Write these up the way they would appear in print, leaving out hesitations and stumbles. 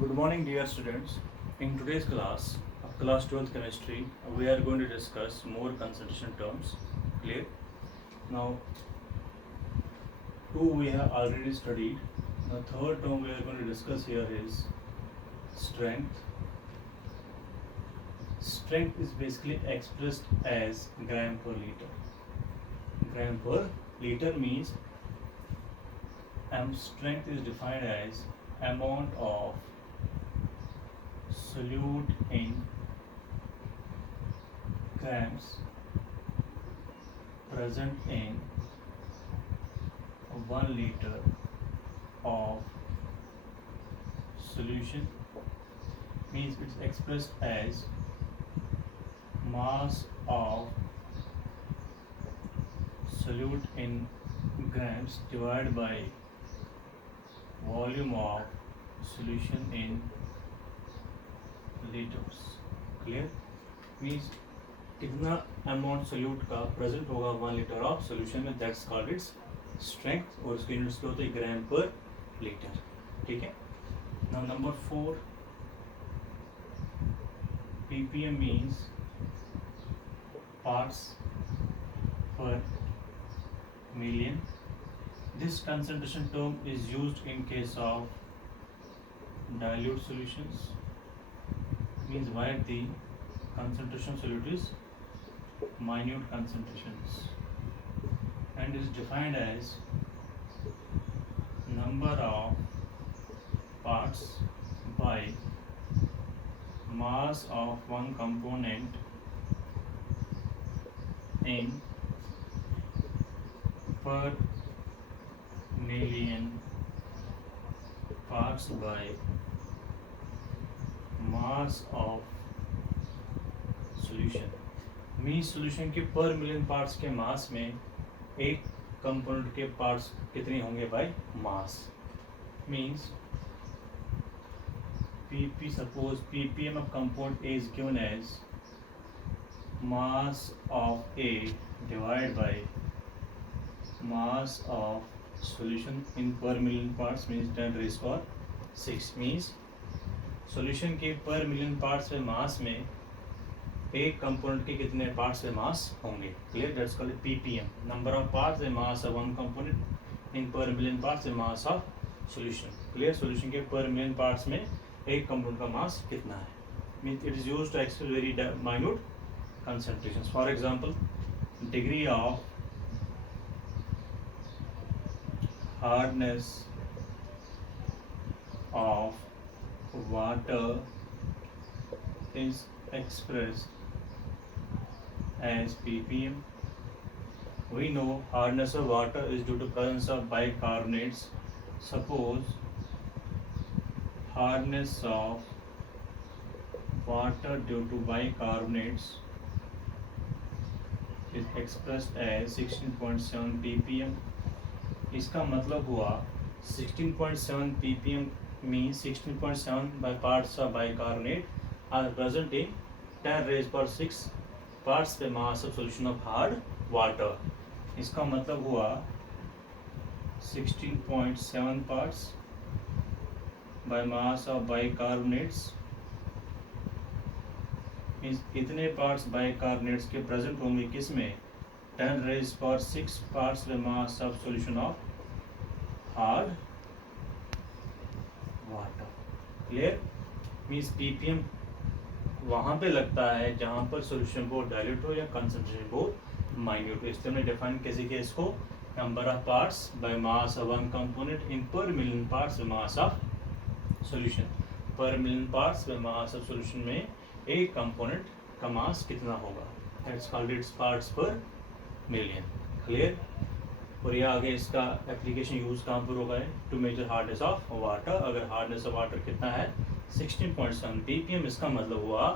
Good morning, dear students. In today's class, class 12th chemistry, we are going to discuss more concentration terms. Clear? Now, two we have already studied. The third term we are going to discuss here is strength. Strength is basically expressed as gram per liter. Gram per liter means strength is defined as amount of solute in grams present in 1 liter of solution, means it's expressed as mass of solute in grams divided by volume of solution in liters. Clear? Means कितना amount solute का present होगा 1 litre of solution में, that's called its strength, और उसकी units क्या होती है? ग्राम पर लीटर. ठीक है. Now number 4, ppm means parts per million. This concentration term is used in case of dilute solutions, means where the concentration solute is minute concentrations, and is defined as number of parts by mass of one component in per million parts by mass of solution. Mean solution के per million parts के मास में एक component के parts कितने होंगे by mass. Means pp, suppose ppm of compound A is given as mass of A divided by mass of solution in per million parts, means 10 raised power 6. means solution के per million parts में मास में एक component के कितने parts में mass होंगे. Clear? That's called ppm, number of parts में mass of one component in per million parts में mass of solution. Clear? Solution के पर मिलियन पार्ट्स में एक कंपोनेंट का मास कितना है. Means it is used to express very minute concentrations. For example, degree of hardness of water is expressed as ppm. We know hardness of water is due to presence of bicarbonates. Suppose hardness of water due to bicarbonates is expressed as 16.7 ppm. इसका मतलब हुआ 16.7 ppm means 16.7 by parts of bicarbonate are present in 10 raised power 6 parts per mass of solution of hard water. इसका मतलब हुआ 16.7 parts by mass of bicarbonates means इतने parts bicarbonates के present होंगे किसमें? 10 raised power 6 parts per mass of solution of hard water. Clear? Means ppm वहाँ पे लगता है जहाँ पर सोल्यूशन बहुत डाइल्यूट हो या कंसंट्रेशन बहुत माइन्यूट हो. इसलिए हमने डिफाइन कैसे किया इसको? Number of parts by mass of one component in per million parts mass of solution. Per million parts by mass of solution में एक कंपोनेंट का मास कितना होगा? That's called its parts per million. Clear? और ये आगे इसका application use कहाँ पर होगा? To measure hardness of water. अगर हार्डनेस ऑफ वाटर कितना है? 16.7 ppm. इसका मतलब हुआ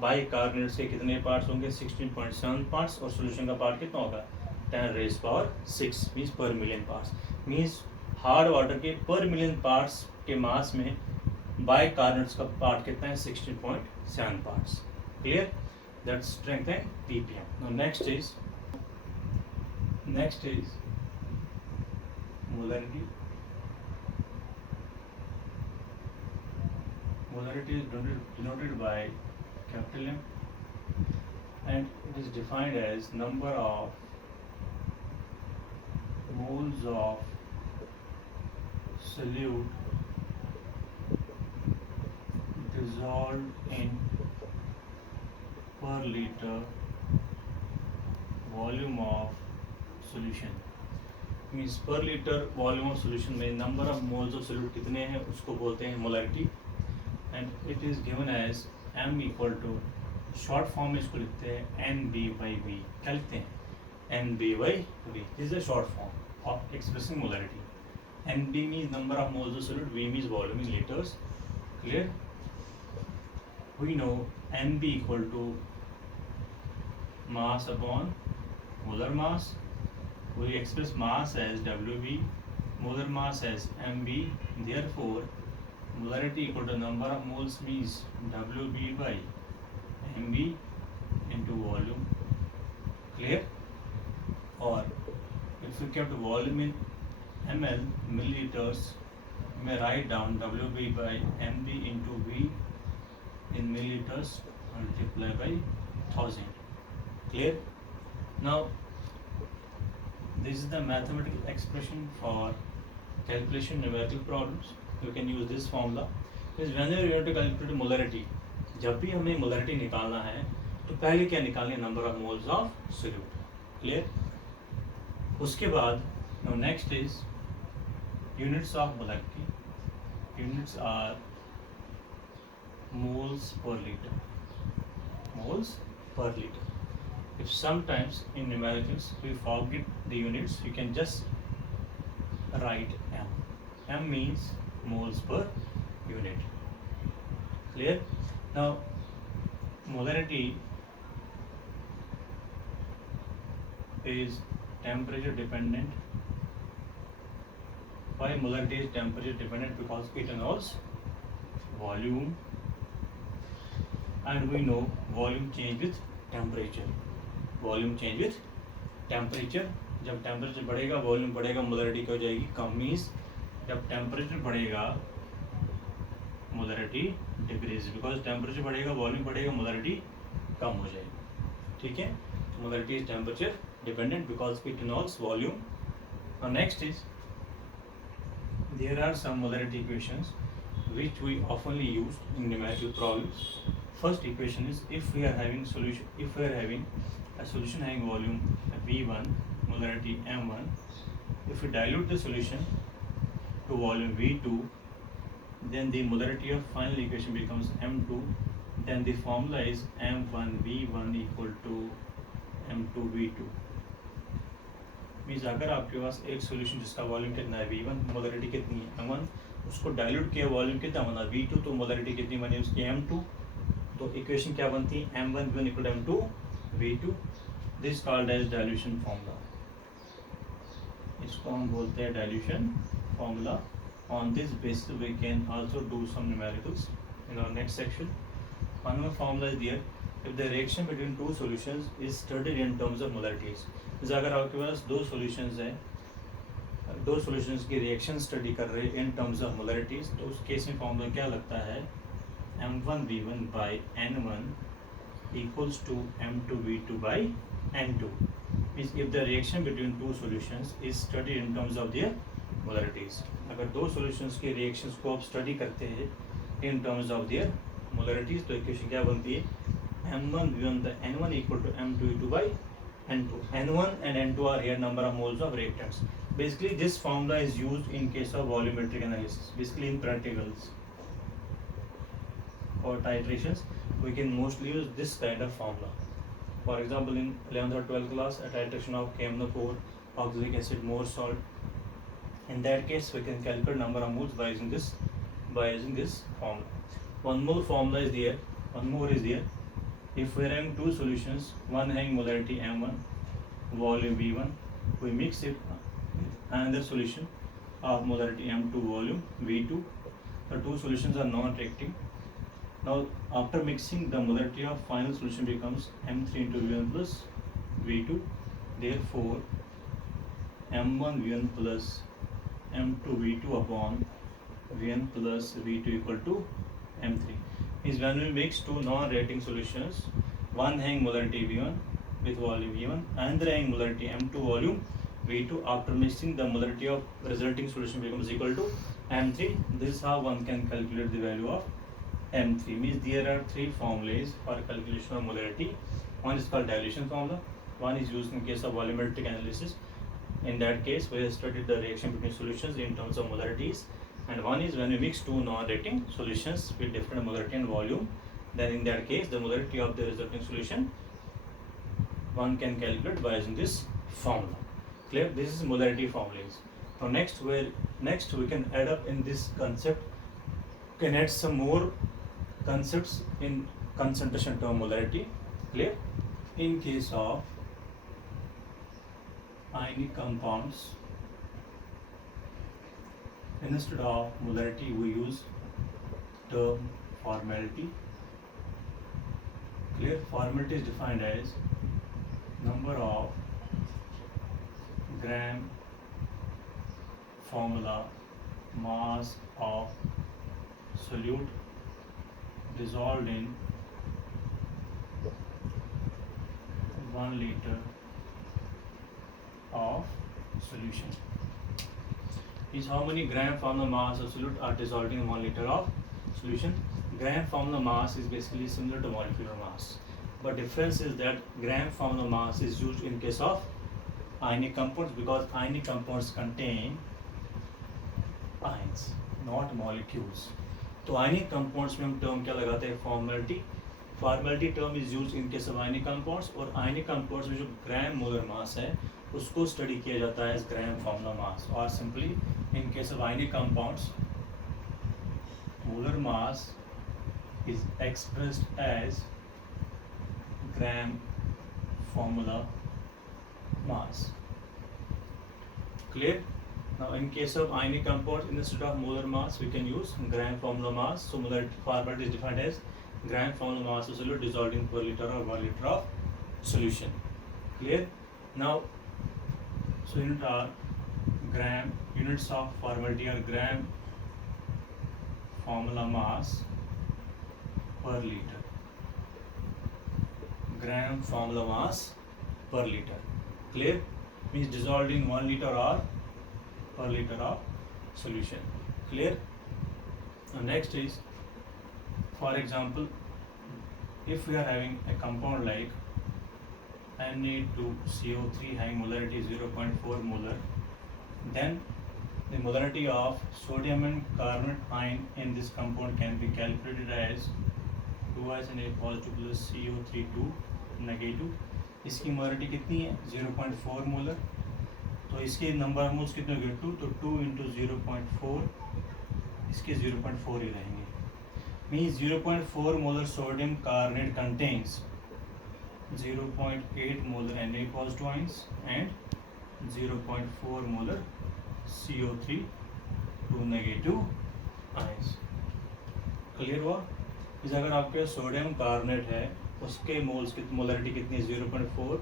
बाइकार्बोनेट्स के कितने पार्ट्स होंगे? 16.7 पार्ट्स, और सोल्यूशन का पार्ट कितना होगा? 10 रेज पावर 6 मीन्स पर million parts. Means hard water के पर मिलियन पार्ट्स के मास में बाइकार्बोनेट्स का पार्ट कितना है? 16.7 parts. Clear? That's strength and ppm. Now next is molarity. Polarity is denoted by capital M, and it is defined as number of moles of solute dissolved in per liter volume of solution. Means per litre volume of solution में number of moles of solute कितने हैं उसको बोलते हैं molarity, and it is given as m equal to, short form में इसको लिखते हैं NB/V. क्या लिखते हैं? NB/V. This is the short form of expressing molarity. NB means number of moles of solute, V means volume in litres. Clear? We know NB equal to mass upon molar mass. We express mass as WB, molar mass as MB. Therefore, molarity equal to number of moles means WB by MB into volume. Clear? Or if we kept volume in ml, milliliters, we may write down WB by MB into V in milliliters multiplied by 1000. Clear? Now, this is the mathematical expression for calculation numerical problems. You can use this formula. Because whenever you have to calculate molarity, जब भी हमें molarity निकालना है तो पहले क्या निकालने? number of moles of solute. Clear? उसके बाद now next is units of molarity. Units are moles per liter. Moles per liter. If sometimes in numericals we forget the units, you can just write M. M means moles per unit. Clear? Now, molarity is temperature dependent. Why molarity is temperature dependent? Because it involves volume, and we know volume change with temperature. Volume change with temperature. जब temperature बढ़ेगा volume बढ़ेगा, molarity क्या हो जाएगी? कम. Means जब temperature बढ़ेगा molarity decrease. Because temperature बढ़ेगा वॉल्यूम बढ़ेगा, मोलैरिटी कम हो जाएगी. ठीक है? Molarity is temperature dependent because it involves volume. Now next is there are some molarity equations which we oftenly use in numerical problems. First equation is if we are having a solution having volume V1, molarity M1, if we dilute the solution to volume V2, then the molarity of final equation becomes M2. Then the formula is M1V1 equal to M2V2. Means अगर आपके पास एक solution जिसका volume कितना है V1, molarity कितनी है M1, उसको dilute किया वॉल्यूम कितना बना V2, तो मोलैरिटी कितनी बनी उसकी M2. तो इक्वेशन क्या बनती है? M1V1 equal to M2V2. This called as dilution formula. इसको हम बोलते हैं dilution formula. On this basis we can also do some numericals in our next section. One more formula is there. If the reaction between two solutions is studied in terms of molarities. जैसे अगर आपके पास दो solutions हैं, दो solutions की reaction study कर रहे हैं इन टर्म्स ऑफ मोलैरिटीज, तो उस केस में फॉर्मूला क्या लगता है? M1V1 by N1 equals to M2V2 by N2. Means if the reaction between two solutions is studied in terms of their molarities. अगर दो solutions के reactions को आप study करते हैं in terms of their molarities, तो इक्वेशन क्या बनती है? M1V1 the N1 equal to M2V2 by N2. N1 and N2 are here number of moles of reactants. Basically, this formula is used in case of volumetric analysis. Basically, in practicals or titrations, we can mostly use this kind of formula. For example, in 11th or 12th class, a titration of KMnO4, oxalic acid, more salt. In that case, we can calculate number of moles by using this formula. One more formula is there. One more is there. If we are having two solutions, one having molarity M1, volume V1, we mix it with another solution of molarity M2, volume V2. The two solutions are non-reacting. Now, after mixing, the molarity of final solution becomes M3 into V1 plus V2. Therefore, M1 V1 plus M2 V2 upon V1 plus V2 equal to M3. Is when we mix two non-reacting solutions, one having molarity V1 with volume V1, another having molarity M2 volume V2. After mixing, the molarity of resulting solution becomes equal to M3. This is how one can calculate the value of M3. Means there are three formulas for calculation of molarity. One is called dilution formula. One is used in case of volumetric analysis. In that case, we have studied the reaction between solutions in terms of molarities. And one is when we mix two non-reacting solutions with different molarity and volume. Then in that case, the molarity of the resulting solution one can calculate by using this formula. Clear? This is molarity formulas. Now next we can add up in this concept. Can add some more concepts in concentration term molarity. Clear? In case of ionic compounds, instead of molarity we use term formality. Clear? Formality is defined as number of gram formula mass of solute dissolved in 1 liter of solution. Is how many gram formula mass of solute are dissolved in 1 liter of solution. Gram formula mass is basically similar to molecular mass, but difference is that gram formula mass is used in case of ionic compounds, because ionic compounds contain ions, not molecules. तो ionic compounds में हम term क्या लगाते हैं? Formality. Formality term is used in case of ionic compounds, और ionic compounds में जो gram molar mass है उसको study किया जाता है as gram formula mass, or simply in case of ionic compounds molar mass is expressed as gram formula mass. Clear? Now in case of ionic compounds, instead of molar mass we can use gram formula mass. So molar formality is defined as gram formula mass of solute dissolved in per liter or 1 liter of solution. Clear? Now so unit are gram, units of formality are gram formula mass per liter. Gram formula mass per liter. Clear? Means dissolved in 1 liter or per liter of solution. Clear? Now next is, for example, if we are having a compound like Na2CO3 having molarity 0.4 molar, then the molarity of sodium and carbonate ion in this compound can be calculated as 2Na positive plus CO3 2 negative. इसकी molarity कितनी है? 0.4 molar. तो इसके number of moles कितने हो गए? 2. तो 2 into 0.4, इसके 0.4 ही रहेंगे. Means 0.4 molar sodium carbonate contains 0.8 molar Na positive ions and 0.4 molar CO3 2 negative ions. Clear हुआ? इस अगर आपके सोडियम कार्बोनेट है उसके मोल्स की मोलारिटी कितनी है? 0.4.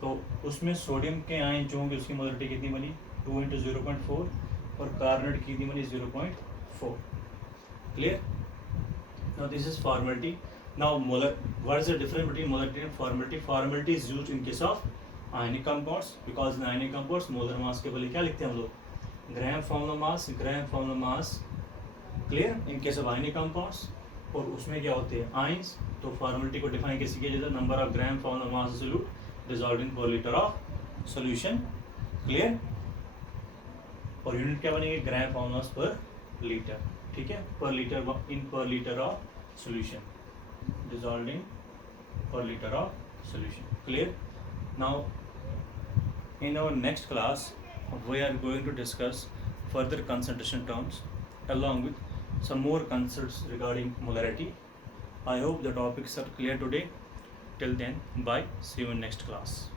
तो उसमें सोडियम के आयन जो होंगे उसकी मोलारिटी कितनी बनी? 2 इंटू 0.4, और कार्बोनेट की कितनी बनी? 0.4. Clear? Now this is formality. Now molar, what is the difference between molarity and formality? Formality is used in case of ionic compounds, because in ionic compounds molar mass के बदले क्या लिखते हैं हम लोग? Gram formula mass. Gram formula mass. Clear? In case of ionic compounds. और उसमें क्या होते हैं? आयंस. तो फॉर्मेलिटी को डिफाइन कैसे किया जाता है? Number of gram formula mass solute dissolved इन पर लीटर ऑफ सॉल्यूशन. क्लियर? और यूनिट क्या बनेगी? ग्राम फॉर्मुलास पर लीटर. ठीक है? पर लीटर इन पर litre of solution dissolved in per liter of solution. Clear? Now in our next class we are going to discuss further concentration terms along with some more concepts regarding molarity. I hope the topics are clear today. Till then, bye. See you in next class.